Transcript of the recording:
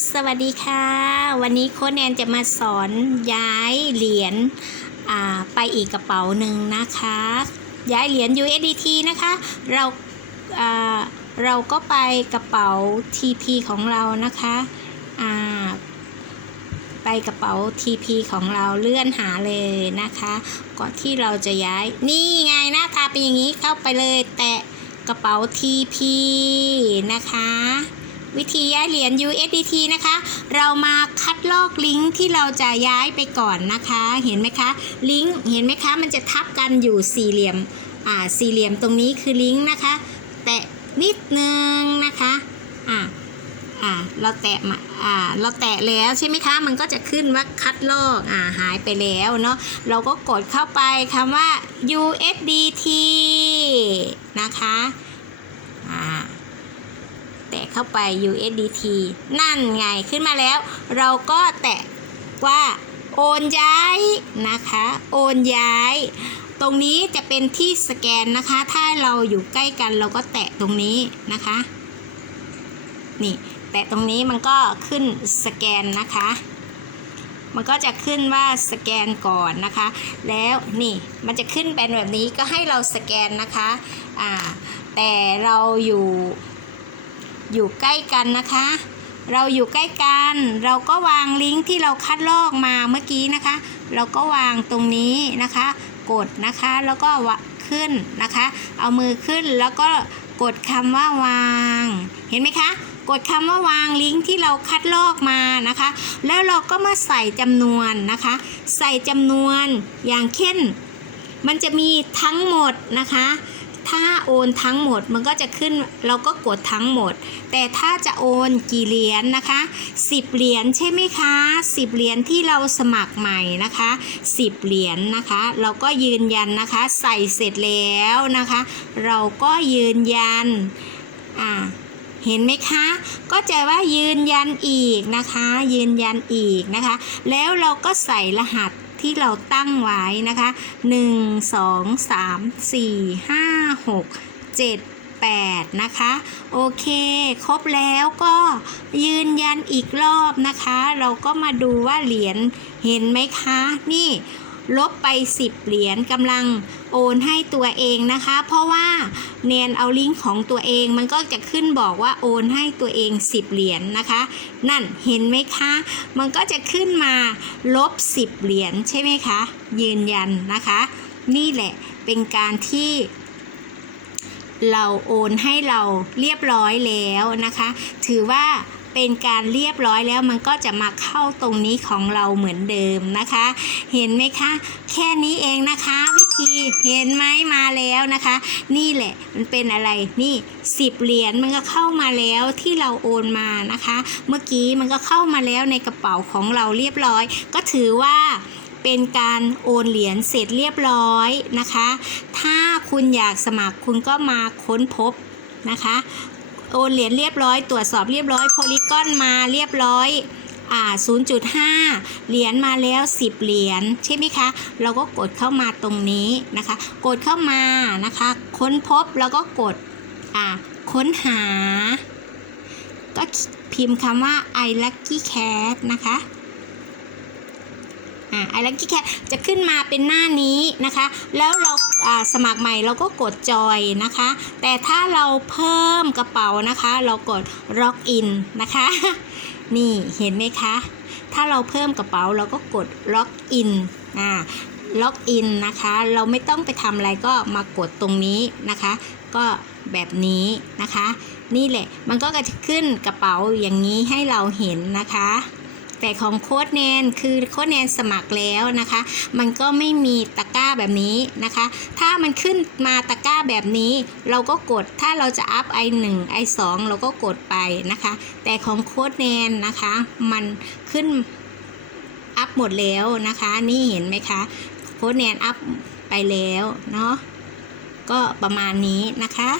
สวัสดีค่ะ วันนี้โค้ชแนนจะมาสอนย้ายเหรียญอ่าไปอีกกระเป๋าหนึ่งนะคะ ย้ายเหรียญ USDT นะคะ เราอ่าเราก็ไปกระเป๋า TP ของเรานะคะอ่าไปกระเป๋า TP ของเราเลื่อนหาเลยนะคะ ก่อนที่เราจะย้ายนี่ไงหน้าตาเป็นอย่างนี้เข้าไปเลยแตะกระเป๋า TP นะคะ วิธีย้ายเหรียญ USDT นะคะ เรามาคัดลอกลิงก์ที่เราจะย้ายไปก่อนนะคะ เห็นไหมคะ ลิงก์เห็นไหมคะ มันจะทับกันอยู่สี่เหลี่ยม อ่า สี่เหลี่ยมตรงนี้คือลิงก์นะคะ แตะนิดนึงนะคะ อ่าอ่า เราแตะมา อ่า เราแตะแล้วใช่ไหมคะ มันก็จะขึ้นว่าคัดลอก อ่า หายไปแล้วเนาะ เราก็กดเข้าไปคำว่า USDT นะคะ อ่า เข้าไป USDT นั่นไงขึ้นมาแล้ว เราก็แตะว่าโอนย้ายนะคะ โอนย้าย ตรงนี้จะเป็นที่สแกนนะคะ ถ้าเราอยู่ใกล้กันเราก็แตะตรงนี้นะคะ นี่ แตะตรงนี้มันก็ขึ้นสแกนนะคะ มันก็จะขึ้นว่าสแกนก่อนนะคะ แล้วนี่มันจะขึ้นเป็นแบบนี้ก็ให้เราสแกนนะคะ อ่า แต่เราอยู่ อยู่ใกล้กันนะคะ เราอยู่ใกล้กัน เราก็วางลิงก์ที่เราคัดลอกมาเมื่อกี้นะคะ เราก็วางตรงนี้นะคะ กดนะคะแล้วก็ขึ้นนะคะ เอามือขึ้นแล้วก็กดคำว่าวาง เห็นไหมคะกดคำว่าวางลิงก์ที่เราคัดลอกมานะคะ แล้วเราก็มาใส่จำนวนนะคะ ใส่จำนวนอย่างเช่น มันจะมีทั้งหมดนะคะ ถ้าโอนทั้งหมดมันก็จะขึ้นเราก็กดทั้งหมด แต่ถ้าจะโอนกี่เหรียญนะคะ 10 เหรียญใช่ไหมคะ 10 เหรียญที่เราสมัครใหม่นะคะ 10 เหรียญนะคะ เราก็ยืนยันนะคะ ใส่เสร็จแล้วนะคะ เราก็ยืนยันอ่าเห็นไหมคะ ก็จะว่ายืนยันอีกนะคะ ยืนยันอีกนะคะ แล้วเราก็ใส่รหัส ที่เราตั้งไว้นะคะ 1 2 3 4 5 6 7 8 นะคะ โอเค ครบแล้วก็ยืนยันอีกรอบนะคะ เราก็มาดูว่าเหรียญเห็นไหมคะ นี่ลบไป 10 เหรียญกำลัง โอนให้ตัวเองนะคะ เพราะว่าเนียนเอาลิงก์ของตัวเองมันก็จะขึ้นบอกว่าโอนให้ตัวเอง 10 เหรียญนะคะ นั่นเห็นไหมคะ มันก็จะขึ้นมาลบ 10 เหรียญใช่ไหมคะ ยืนยันนะคะ นี่แหละเป็นการที่เราโอนให้เราเรียบร้อยแล้วนะคะ ถือว่า เป็นการเรียบร้อยแล้วมันก็จะมาเข้าตรงนี้ของเราเหมือนเดิมนะคะ เห็นไหมคะ แค่นี้เองนะคะ วิธีเห็นไหมมาแล้วนะคะ นี่แหละมันเป็นอะไรนี่สิบเหรียญมันก็เข้ามาแล้วที่เราโอนมานะคะ เมื่อกี้มันก็เข้ามาแล้วในกระเป๋าของเราเรียบร้อย ก็ถือว่าเป็นการโอนเหรียญเสร็จเรียบร้อยนะคะ ถ้าคุณอยากสมัครคุณก็มาค้นพบนะคะ โอนเหรียญเรียบร้อย ตรวจสอบเรียบร้อยโพลิกอนมาเรียบร้อยอ่า0.5 เหรียญมาแล้ว 10 เหรียญใช่ไหมคะ เราก็กดเข้ามาตรงนี้นะคะ กดเข้ามานะคะ ค้นพบแล้วก็กดอ่าค้นหา ก็พิมพ์คำว่า i lucky cat นะคะ อ่าไอลักกี้แคจะขึ้นมาเป็นหน้านี้นะคะ แล้วเราอ่าสมัครใหม่เราก็กดจอยนะคะ แต่ถ้าเราเพิ่มกระเป๋านะคะ เรากด log in นนะคะ นี่เห็นไหมคะ ถ้าเราเพิ่มกระเป๋าเราก็กด log in อ่า log in นะคะ เราไม่ต้องไปทำอะไรก็มากดตรงนี้นะคะ ก็แบบนี้นะคะ นี่แหละ มันก็จะขึ้นกระเป๋าอย่างนี้ให้เราเห็นนะคะ แต่ของโค้ดแนนคือโค้ดแนนสมัครแล้วนะคะ มันก็ไม่มีตะกร้าแบบนี้นะคะ ถ้ามันขึ้นมาตะกร้าแบบนี้เราก็กดถ้าเราจะอัพ i1 i2 เราก็กดไปนะคะ แต่ของโค้ดแนนนะคะ มันขึ้นอัพหมดแล้วนะคะ นี่เห็นไหมคะโค้ดแนนอัพไปแล้วเนาะก็ประมาณนี้นะคะ